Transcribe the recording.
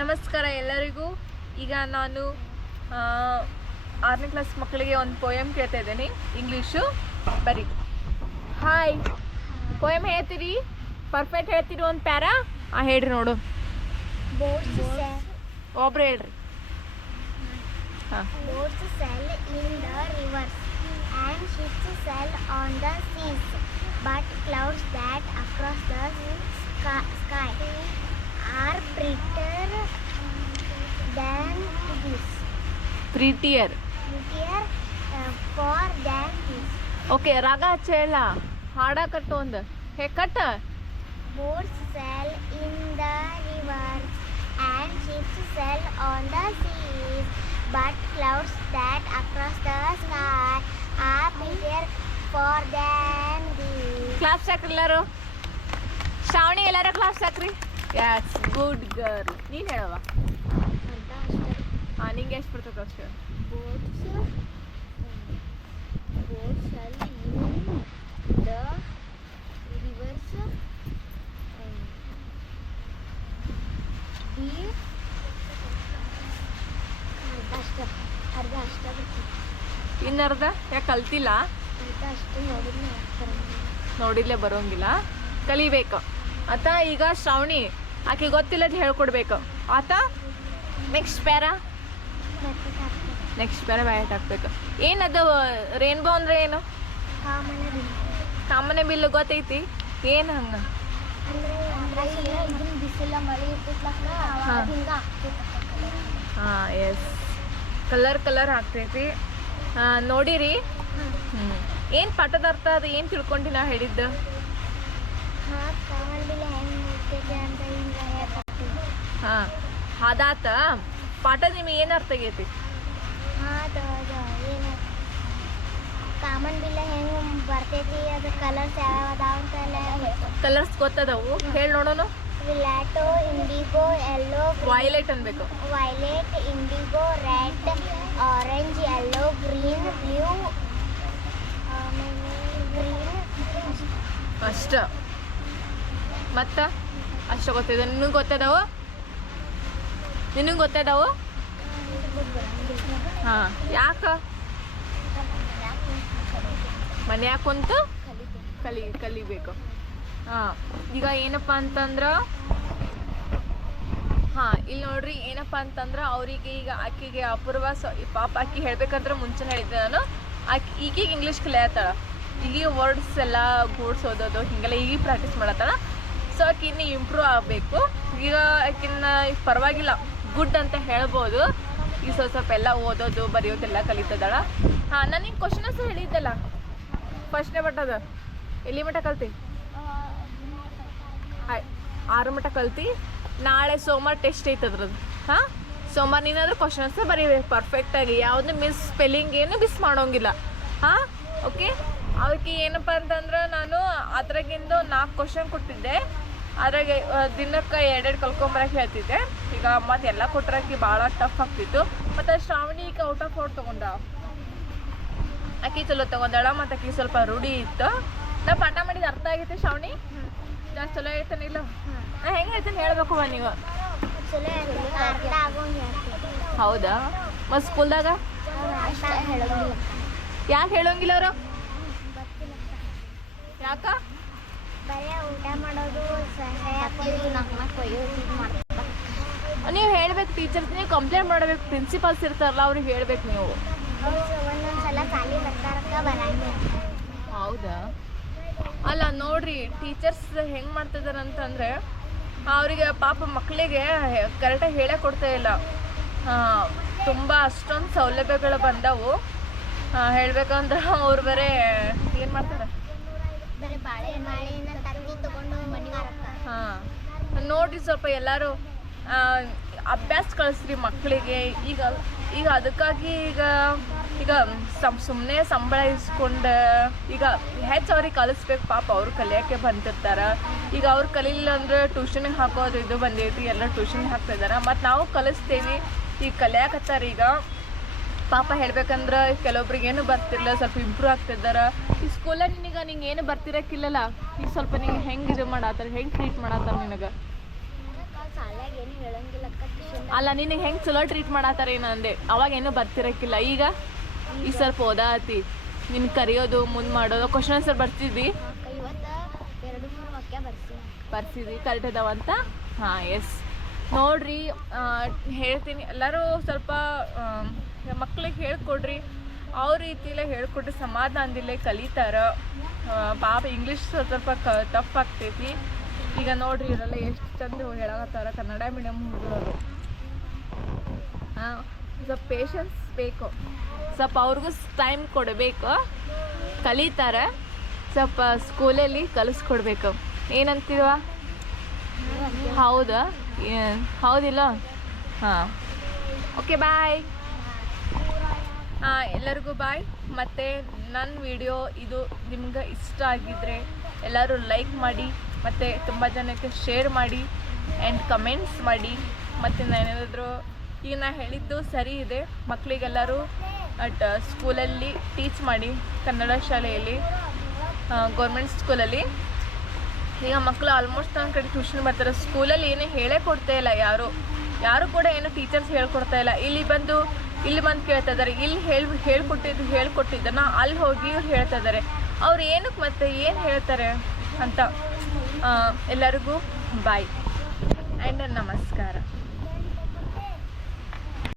ನಮಸ್ಕಾರ ಎಲ್ಲರಿಗೂ. ಈಗ ನಾನು ಆರನೇ ಕ್ಲಾಸ್ ಮಕ್ಕಳಿಗೆ ಒಂದು ಪೋಯಮ್ ಕೇಳ್ತಾ ಇದ್ದೀನಿ. ಇಂಗ್ಲೀಷು ಬರೀ. ಹಾಯ್ ಪೋಯಮ್ ಹೇಳ್ತೀರಿ? ಪರ್ಫೆಕ್ಟ್ ಹೇಳ್ತೀರಿ ಒಂದು ಪ್ಯಾರಾ? ಹಾಂ ಹೇಳ್ರಿ ನೋಡು. ಒಬ್ರು ಹೇಳ್ರಿ. ಹಾಂ. Boats sail in the rivers and ships sail on the seas, but clouds that across the sky, sky. Are prettier than this. Prettier. Prettier uh, for than this. Okay ರಾಗ chela. Hada ಹಾಡ ಕಟ್ಟು ಒಂದು ಹೇ ಕಟ್ಟ Boats sail in the rivers and ships sail on the seas, but clouds that across the sky are prettier for than these. Class ಹಾಕ್ರಿ ಎಲ್ಲರೂ ಶ್ರಾವಣಿ ಎಲ್ಲರೂ class ಹಾಕ್ರಿ as good girl ನೀನು ಹೇಳವ ಹಾಂ ನಿಂಗೆ ಎಷ್ಟು ಬರ್ತದೆ ಅಷ್ಟು ಇನ್ನರ್ಧ ಯಾಕೆ ಕಲ್ತಿಲ್ಲ? ನೋಡಿಲ್ಲೇ. ಬರೋಂಗಿಲ್ಲ. ಕಲಿಬೇಕು. ಆತ ಈಗ ಶ್ರಾವಣಿ. ಆಕೆ ಗೊತ್ತಿಲ್ಲದ ಹೇಳ್ಕೊಡ್ಬೇಕು. ಆತ ನೆಕ್ಸ್ಟ್ ಪ್ಯಾರ. ನೆಕ್ಸ್ಟ್ ಪ್ಯಾರ ಬ್ಯಾಟ್ ಹಾಕ್ಬೇಕು ಏನದು ರೇನ್ಬೋ ಅಂದ್ರೆ ಏನು? ಕಾಮನ ಬಿಲ್. ಗೊತ್ತೈತಿ? ಏನು ಹಂಗೆ? ಹಾ. ಎಸ್ ಕಲರ್ ಕಲರ್ ಆಗ್ತೈತಿ. ನೋಡಿರಿ. ಹ್ಞೂ ಏನು ಪಾಠದ ಅರ್ಥ ಅದು? ಏನು ತಿಳ್ಕೊಂಡಿ ನಾ ಹೇಳಿದ್ದು? ಹಾ. ಅದಾತ ಪಾಠ ನಿಮಗೆ ಏನು ಅರ್ಥ ಆಗೈತಿ? ಕಾಮನ್ ಬಿಲ್ಲ ಹೆಂಗೆ ಬರ್ತೈತಿ ಅದು ಕಲರ್ಸ್ ಯಾವ ಅದಾವ ಅಂತ ಕಲರ್ಸ್ ಗೊತ್ತದವು? ಹೇಳಿ ನೋಡೋಣ ವಿಲಾಟೋ ಇಂಡಿಗೋ ಎಲ್ಲೋ ವೈಲೆಟ್ ಅನ್ಬೇಕು. Violet indigo red orange yellow green blue green ಅಷ್ಟ. ಮತ್ತ? ಅಷ್ಟ ಗೊತ್ತಿದೆ. ನಿನಗೆ ಗೊತ್ತದವು? ನಿನಗೆ ಗೊತ್ತದವು? ಹಾಂ, ಯಾಕ? ಮನ್ಯಾಗ ಕುಂತು ಕಲಿ, ಕಲಿಬೇಕು. ಹಾಂ, ಈಗ ಏನಪ್ಪ ಅಂತಂದ್ರೆ, ಹಾಂ ಇಲ್ಲಿ ನೋಡ್ರಿ ಏನಪ್ಪ ಅಂತಂದ್ರೆ ಅವರಿಗೆ ಈಗ ಆಕಿಗೆ ಅಪೂರ್ವ ಪಾಪ ಆಕಿ ಹೇಳ್ಬೇಕಂದ್ರೆ ಮುಂಚೆ ಹೇಳಿದ್ದೆ ನಾನು. ಆಕಿ ಈಗೀಗ ಇಂಗ್ಲೀಷ್ ಕಲಿಯತ್ತಾಳ ಈಗ ವರ್ಡ್ಸ್ ಎಲ್ಲ ಗೂಡ್ಸ್ ಓದೋದು, ಹಿಂಗೆಲ್ಲ ಈಗ ಪ್ರಾಕ್ಟೀಸ್ ಮಾಡತ್ತಾಳ. ಸೊ ಆಕಿ ಇನ್ನೂ ಇಂಪ್ರೂವ್ ಆಗಬೇಕು. ಈಗ ಆಕಿನ ಪರವಾಗಿಲ್ಲ. ಗುಡ್ ಅಂತ ಹೇಳ್ಬೋದು. ಈ ಸ್ವಲ್ಪ ಸ್ವಲ್ಪ ಎಲ್ಲ ಓದೋದು, ಬರೆಯೋದೆಲ್ಲ ಕಲಿತದಳ ಹಾಂ, ನಾನು ನಿಂಗೆ ಕ್ವಶನ್ ಆನ್ಸರ್ ಹೇಳಿದ್ದಲ್ಲ. ಫಸ್ಟ್ನೇ ಬಟ್ಟದ ಎಲ್ಲಿ ಮಟ್ಟ ಕಲ್ತಿ? ಆರು ಮಟ್ಟ ಕಲ್ತಿ. ನಾಳೆ ಸೋಮವಾರ ಟೆಸ್ಟ್ ಐತೆ ಅದ್ರದ್ದು. ಹಾಂ, ಸೋಮವಾರ ನೀನಾದರೂ ಕ್ವಶನ್ ಆನ್ಸರ್ ಬರೀಬೇಕು. ಪರ್ಫೆಕ್ಟಾಗಿ ಯಾವುದು ಮಿಸ್ ಸ್ಪೆಲ್ಲಿಂಗ್ ಏನು ಮಿಸ್ ಮಾಡೋಂಗಿಲ್ಲ. ಹಾಂ ಓಕೆ ಅದಕ್ಕೆ ಏನಪ್ಪ ಅಂತಂದ್ರೆ ನಾನು ಅದ್ರಾಗಿಂದು ನಾಲ್ಕು ಕ್ವಶನ್ ಕೊಟ್ಟಿದ್ದೆ. ಅದ್ರಾಗ ದಿನಕ್ಕೆ ಎರಡೆರಡು ಕಲ್ಕೊಂಬರಕ್ಕೆ ಹೇಳ್ತಿದ್ದೆ. ಈಗ ಮತ್ತೆ ಎಲ್ಲ ಕೊಟ್ರಾಕಿ ಭಾಳ ಟಫ್ ಆಗ್ತಿತ್ತು. ಮತ್ತು ಶ್ರಾವಣಿ ಈಗ ಔಟ್ ಆಫ್ ಔಟ್ ತೊಗೊಂಡ. ಅಕ್ಕಿ ಚಲೋ ತಗೊಂಡಾಳ, ಮತ್ತು ಅಕ್ಕಿ ಸ್ವಲ್ಪ ರೂಢಿ ಇತ್ತು. ನಾ ಪಾಠ ಮಾಡಿದ ಅರ್ಥ ಆಗೈತೆ ಶ್ರಾವಣಿ? ಜಾಸ್ತಿ ಚಲೋ ಐತಾನೆ ಇಲ್ಲ? ನಾ ಹೆಂಗೆ ಐತಾನೆ ಹೇಳ್ಬೇಕು ನೀವು. ಹೌದಾ? ಮತ್ತು ಸ್ಕೂಲ್ದಾಗ? ಯಾಕೆ ಹೇಳೋಂಗಿಲ್ಲ ಅವರು? ಯಾಕ? ಬರೀ ಊಟ ಮಾಡೋದು ಸಹಾಯ ನೀವು ಹೇಳ್ಬೇಕು ಟೀಚರ್ಸ್ ನೀವು ಕಂಪ್ಲೇಂಟ್ ಮಾಡಬೇಕು ಪ್ರಿನ್ಸಿಪಾಲ್ಸ್ ಇರ್ತಾರಲ್ಲ ಅವ್ರಿಗೆ ಹೇಳ್ಬೇಕು ನೀವು. ಖಾಲಿ ಬರ್ತಾರಕ್ಕ ಬರಂಗಿಲ್ಲ. ಹೌದಾ? ಅಲ್ಲ ನೋಡ್ರಿ ಟೀಚರ್ಸ್ ಹೆಂಗೆ ಮಾಡ್ತಿದಾರೆ ಅಂತಂದ್ರೆ ಅವರಿಗೆ ಪಾಪ ಮಕ್ಕಳಿಗೆ ಕರೆಕ್ಟಾಗಿ ಹೇಳೇ ಕೊಡ್ತಾ ಇಲ್ಲ. ತುಂಬ ಅಷ್ಟೊಂದು ಸೌಲಭ್ಯಗಳು ಬಂದವು. ಹೇಳ್ಬೇಕಂದ್ರೆ ಅವ್ರು ಬೇರೆ ಏನು ಮಾಡ್ತಾರೆ? ಹಾಂ. ನೋಡ್ರಿ ಸ್ವಲ್ಪ ಎಲ್ಲರೂ ಅಭ್ಯಾಸ ಕಳಿಸ್ರಿ ಮಕ್ಕಳಿಗೆ ಈಗ ಈಗ ಅದಕ್ಕಾಗಿ ಈಗ ಈಗ ಸಮ್ ಸುಮ್ಮನೆ ಸಂಬಳ ಇಸ್ಕೊಂಡು, ಈಗ ಹೆಚ್ಚು ಅವ್ರಿಗೆ ಕಲಿಸ್ಬೇಕು. ಪಾಪ ಅವ್ರು ಕಲಿಯೋಕ್ಕೆ ಬಂದಿರ್ತಾರೆ. ಈಗ ಅವ್ರು ಕಲೀಲಿಲ್ಲ ಅಂದ್ರೆ ಟ್ಯೂಷನ್ಗೆ ಹಾಕೋದು ಇದು ಬಂದೈತಿ ಎಲ್ಲ ಟ್ಯೂಷನ್ಗೆ ಹಾಕ್ತಿದ್ದಾರೆ ಮತ್ತು ನಾವು ಕಲಿಸ್ತೀವಿ. ಈಗ ಕಲಿಯಾಕತ್ತಾರ ಈಗ. ಪಾಪ ಹೇಳ್ಬೇಕಂದ್ರೆ ಕೆಲವೊಬ್ರಿಗೆ ಏನು ಬರ್ತಿಲ್ಲ, ಸ್ವಲ್ಪ ಇಂಪ್ರೂವ್ ಆಗ್ತಿದ್ದಾರ ಈ ಸ್ಕೂಲಾಗ ನಿನಗೆ ನಿಂಗೆ ಏನು ಬರ್ತಿರಕ್ಕಿಲ್ಲಲ್ಲ ಈಗ ಸ್ವಲ್ಪ ನಿಂಗೆ ಹೆಂಗೆ ಇದು ಮಾಡತ್ತಾರ, ಹೆಂಗೆ ಟ್ರೀಟ್ ಮಾಡತ್ತಾರ ನಿನಗೆ? ಅಲ್ಲ, ನಿನಗೆ ಹೆಂಗೆ ಚಲೋ ಟ್ರೀಟ್ ಮಾಡತ್ತಾರ ಏನು ಅಂದೆ? ಅವಾಗ ಏನು ಬರ್ತಿರಕ್ಕಿಲ್ಲ. ಈಗ ಈ ಸ್ವಲ್ಪ ಓದಾತಿ. ನಿನ್ ಕರಿಯೋದು, ಮುಂದೆ ಮಾಡೋದು ಕ್ವಶನ್ ಆನ್ಸರ್ ಬರ್ತಿದ್ವಿ ಬರ್ತಿದ್ವಿ ಕರೆಕ್ಟ್ ಅದಾವಂತ ಹಾಂ ಎಸ್ ನೋಡ್ರಿ ಹೇಳ್ತೀನಿ. ಎಲ್ಲರೂ ಸ್ವಲ್ಪ ಮಕ್ಳಿಗೆ ಹೇಳ್ಕೊಡ್ರಿ. ಅವ್ರ ರೀತಿಲೇ ಹೇಳ್ಕೊಟ್ರೆ ಸಮಾಧಾನದಿಲ್ಲೇ ಕಲಿತಾರ. ಪಾಪ ಇಂಗ್ಲೀಷ್ ಸ್ವಲ್ಪ ಕ ಟಫ್ ಆಗ್ತೈತಿ. ಈಗ ನೋಡ್ರಿ ಇವರೆಲ್ಲ ಎಷ್ಟು ಚಂದ ಹೇಳಕತ್ತಾರ ಕನ್ನಡ ಮೀಡಿಯಮ್ ಹುಡುಗರು. ಹಾಂ ಸ್ವಲ್ಪ ಪೇಷನ್ಸ್ ಬೇಕು. ಸ್ವಲ್ಪ ಅವ್ರಿಗೂ ಟೈಮ್ ಕೊಡಬೇಕು. ಕಲಿತಾರೆ. ಸ್ವಲ್ಪ ಸ್ಕೂಲಲ್ಲಿ ಕಲಿಸ್ಕೊಡ್ಬೇಕು. ಏನಂತೀವ? ಹೌದಾ? ಹೌದಿಲ್ಲ? ಹಾಂ. ಓಕೆ ಬಾಯ್ ಎಲ್ಲರಿಗೂ ಬಾಯ್. ಮತ್ತು ನನ್ನ ವಿಡಿಯೋ ಇದು ನಿಮ್ಗೆ ಇಷ್ಟ ಆಗಿದ್ರೆ ಎಲ್ಲರೂ ಲೈಕ್ ಮಾಡಿ, ಮತ್ತು ತುಂಬ ಜನಕ್ಕೆ ಶೇರ್ ಮಾಡಿ ಆ್ಯಂಡ್ ಕಮೆಂಟ್ಸ್ ಮಾಡಿ. ಮತ್ತು ನಾನೇನಾದರೂ ಈಗ ನಾ ಹೇಳಿದ್ದು ಸರಿ ಇದೆ. ಮಕ್ಕಳಿಗೆಲ್ಲರೂ ಅಟ್ ಸ್ಕೂಲಲ್ಲಿ ಟೀಚ್ ಮಾಡಿ, ಕನ್ನಡ ಶಾಲೆಯಲ್ಲಿ ಗೌರ್ಮೆಂಟ್ ಸ್ಕೂಲಲ್ಲಿ ಈಗ ಮಕ್ಕಳು ಆಲ್ಮೋಸ್ಟ್ ನನ್ನ ಕಡೆ ಟ್ಯೂಷನ್ ಬರ್ತಾರೆ. ಸ್ಕೂಲಲ್ಲಿ ಏನೇ ಹೇಳೇ ಕೊಡ್ತಾ ಇಲ್ಲ ಯಾರು. ಯಾರು ಕೂಡ ಏನು ಟೀಚರ್ಸ್ ಹೇಳ್ಕೊಡ್ತಾ ಇಲ್ಲ. ಇಲ್ಲಿ ಬಂದು ಇಲ್ಲಿ ಬಂದು ಕೇಳ್ತಾ ಇದ್ದಾರೆ. ಇಲ್ಲಿ ಹೇಳಿ ಹೇಳ್ಕೊಟ್ಟಿದ್ದು ಹೇಳ್ಕೊಟ್ಟಿದ್ದನ್ನ ಅಲ್ಲಿ ಹೋಗಿ ಇವ್ರು ಹೇಳ್ತಾ ಇದ್ದಾರೆ. ಅವ್ರು ಏನಕ್ಕೆ ಮತ್ತೆ ಏನು ಹೇಳ್ತಾರೆ ಅಂತ ಎಲ್ಲರಿಗೂ ಬಾಯ್ ಆ್ಯಂಡ್ ನಮಸ್ಕಾರ.